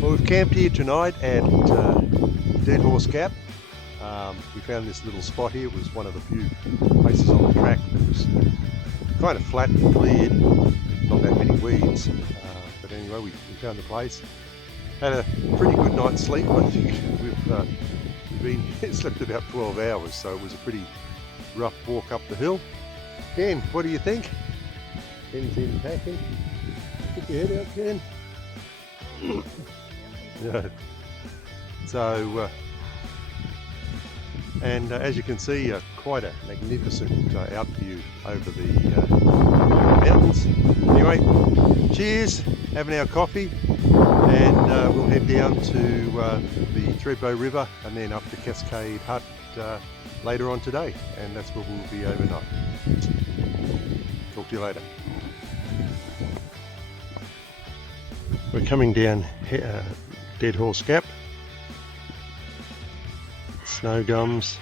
Well, we've camped here tonight at Dead Horse Gap. We found this little spot here. It was one of the few places on the track that was kind of flat and cleared, not that many weeds. But anyway, we found the place. Had a pretty good night's sleep. I think we've slept about 12 hours, so it was a pretty rough walk up the hill. Ken, what do you think? Ken's in packing. Put your head out, Ken. Yeah. So, and as you can see, quite a magnificent out view over the mountains. Anyway, cheers, having our coffee, and we'll head down to the Thredbo River and then up to Cascade Hut later on today, and that's where we'll be overnight. Talk to you later. We're coming down Dead Horse Gap, snow gums.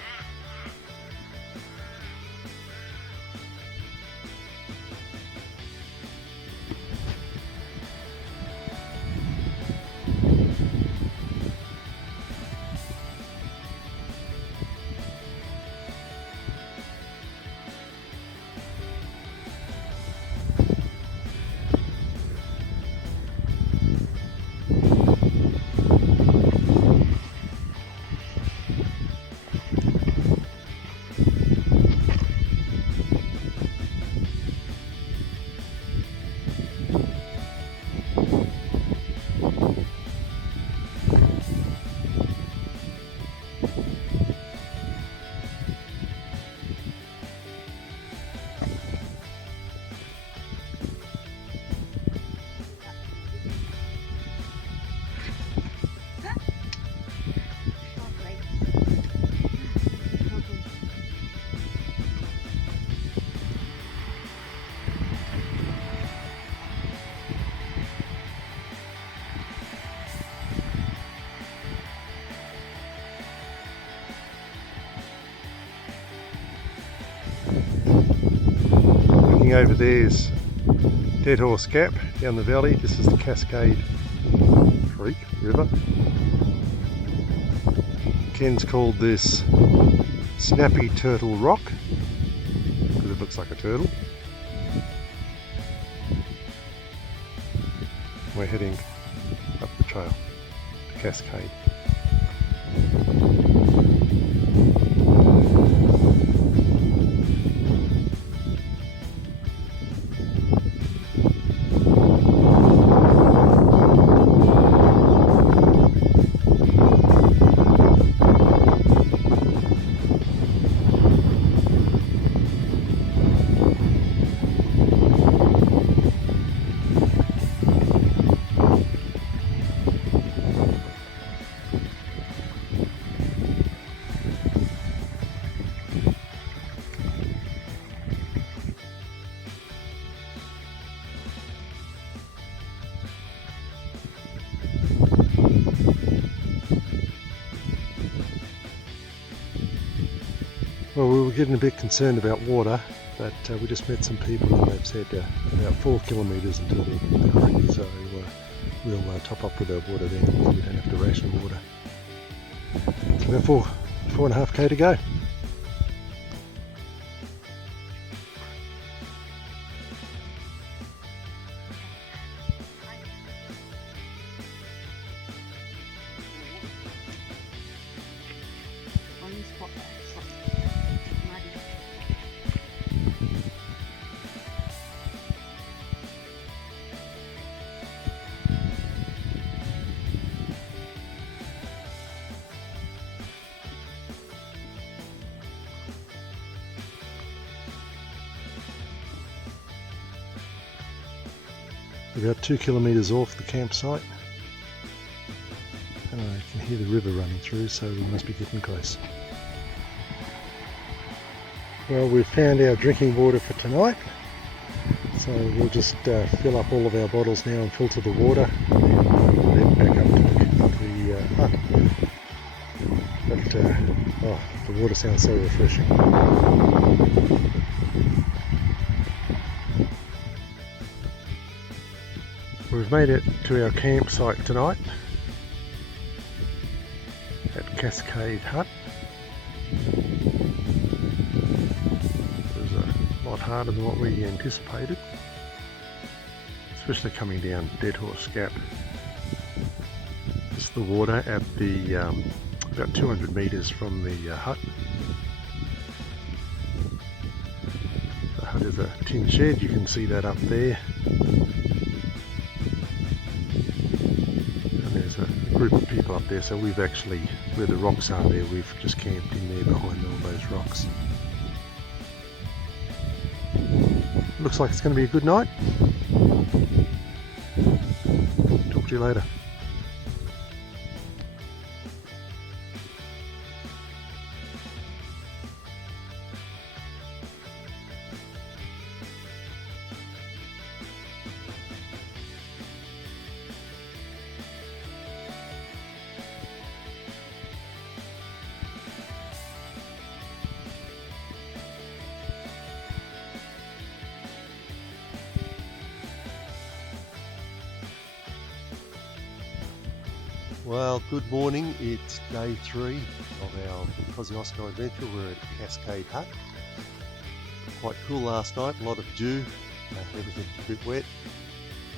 Over there's Dead Horse Gap down the valley. This is the Cascade Creek River. Ken's called this Snappy Turtle Rock because it looks like a turtle. We're heading up the trail to Cascade. Well, we were getting a bit concerned about water, but we just met some people and they've said about 4 kilometres until they're ready, so we'll top up with our water then, so we don't have to ration water. So about 4.5k to go. About 2 kilometres off the campsite. I can hear the river running through, so we must be getting close. Well, we've found our drinking water for tonight, so we'll just fill up all of our bottles now and filter the water, and then oh, the water sounds so refreshing. We've made it to our campsite tonight at Cascade Hut. It was a lot harder than what we anticipated, especially coming down Dead Horse Gap. This is the water at the about 200 metres from the hut. The hut is a tin shed, you can see that up there. And there's a group of people up there, so we've actually, where the rocks are there, we've just camped in there behind all those rocks. Looks like it's going to be a good night. Talk to you later. Well, good morning. It's day 3 of our Kosciusko adventure. We're at Cascade Hut. Quite cool last night, a lot of dew, everything's a bit wet,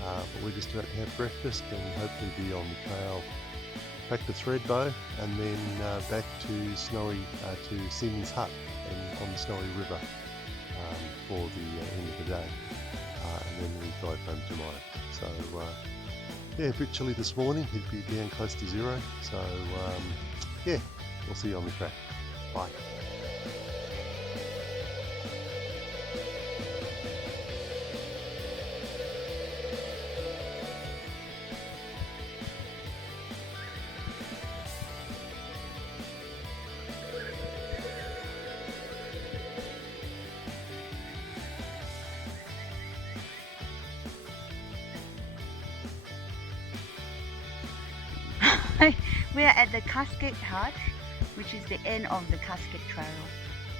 but we're just about to have breakfast and hopefully be on the trail back to Threadbow and then back to Seaman's Hut and on the Snowy River for the end of the day, and then we drive home tomorrow. So yeah, a bit chilly this morning, it'd be down close to 0, so yeah, we'll see you on the track. Bye. We are at the Cascade Hut, which is the end of the Cascade Trail,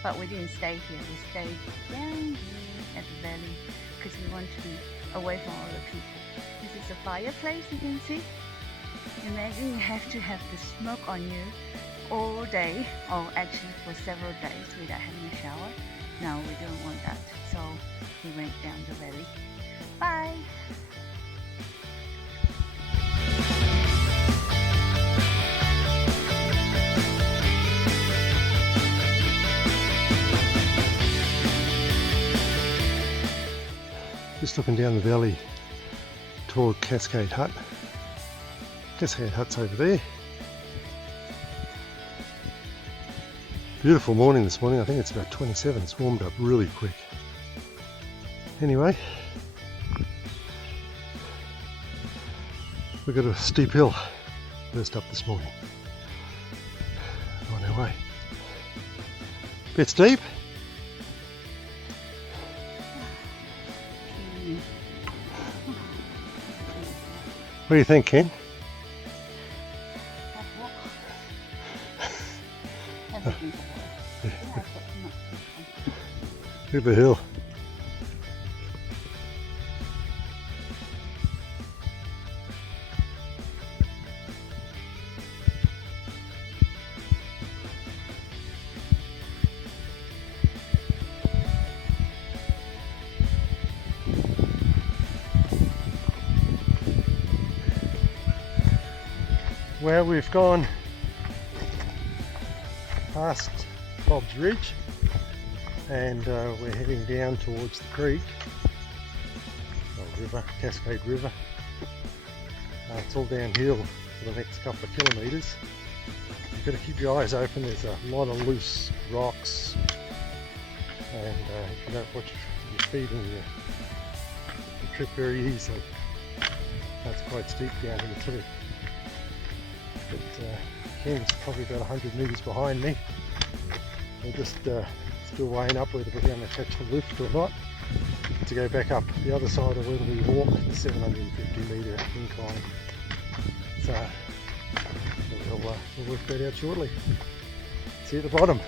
but we didn't stay here. We stayed down here at the valley because we want to be away from all the people. This is a fireplace, you can see. Imagine you have to have the smoke on you all day, or actually for several days without having a shower. No, we don't want that, so we went down the valley. Bye! Just looking down the valley toward Cascade Hut. Cascade Hut's over there. Beautiful morning this morning. I think it's about 27. It's warmed up really quick. Anyway, we've got a steep hill first up this morning. On our way. Bit steep. What do you think, Ken? Look at the hill. Well, we've gone past Bob's Ridge and we're heading down towards the creek, river, Cascade River. It's all downhill for the next couple of kilometres. You've got to keep your eyes open, there's a lot of loose rocks, and if you don't watch your feet, and you trip very easily. That's quite steep down here too. But Ken's probably about 100 metres behind me. We're just still weighing up whether we're going to catch the lift or not to go back up the other side, or whether we walk the 750 metre incline. So we'll work that out shortly. See at the bottom.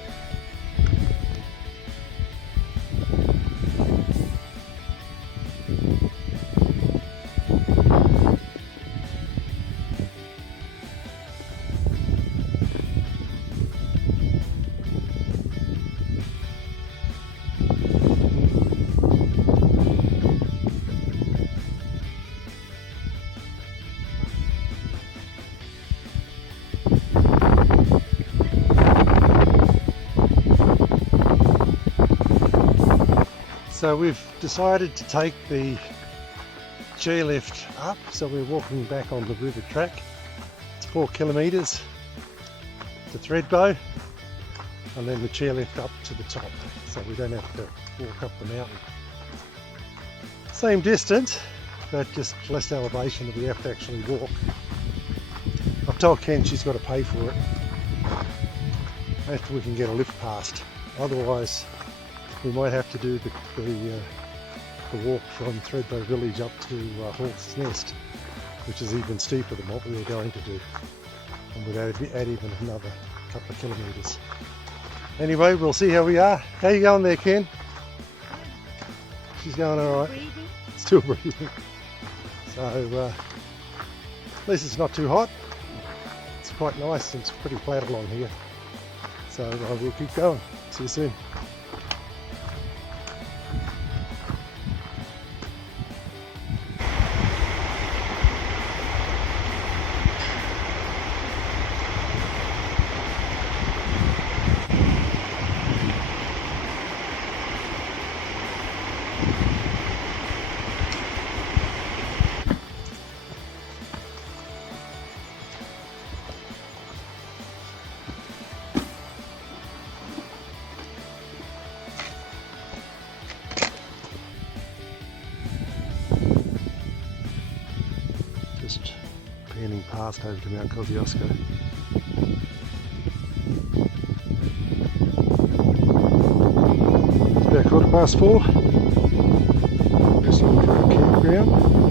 So we've decided to take the chairlift up, so we're walking back on the river track. It's 4 kilometres to Threadbow, and then the chairlift up to the top, so we don't have to walk up the mountain. Same distance, but just less elevation that we have to actually walk. I've told Ken she's got to pay for it after we can get a lift past. Otherwise, we might have to do the walk from Threadbow Village up to Hawke's Nest, which is even steeper than what we were going to do, and would add even another couple of kilometres. Anyway, we'll see how we are. How you going there, Ken? She's going all right. Breathing. Still breathing. So at least it's not too hot. It's quite nice and it's pretty flat along here. So we'll keep going. See you soon. Just panning past over to Mount Kosciusko. It's about 4:15. We're looking for a campground.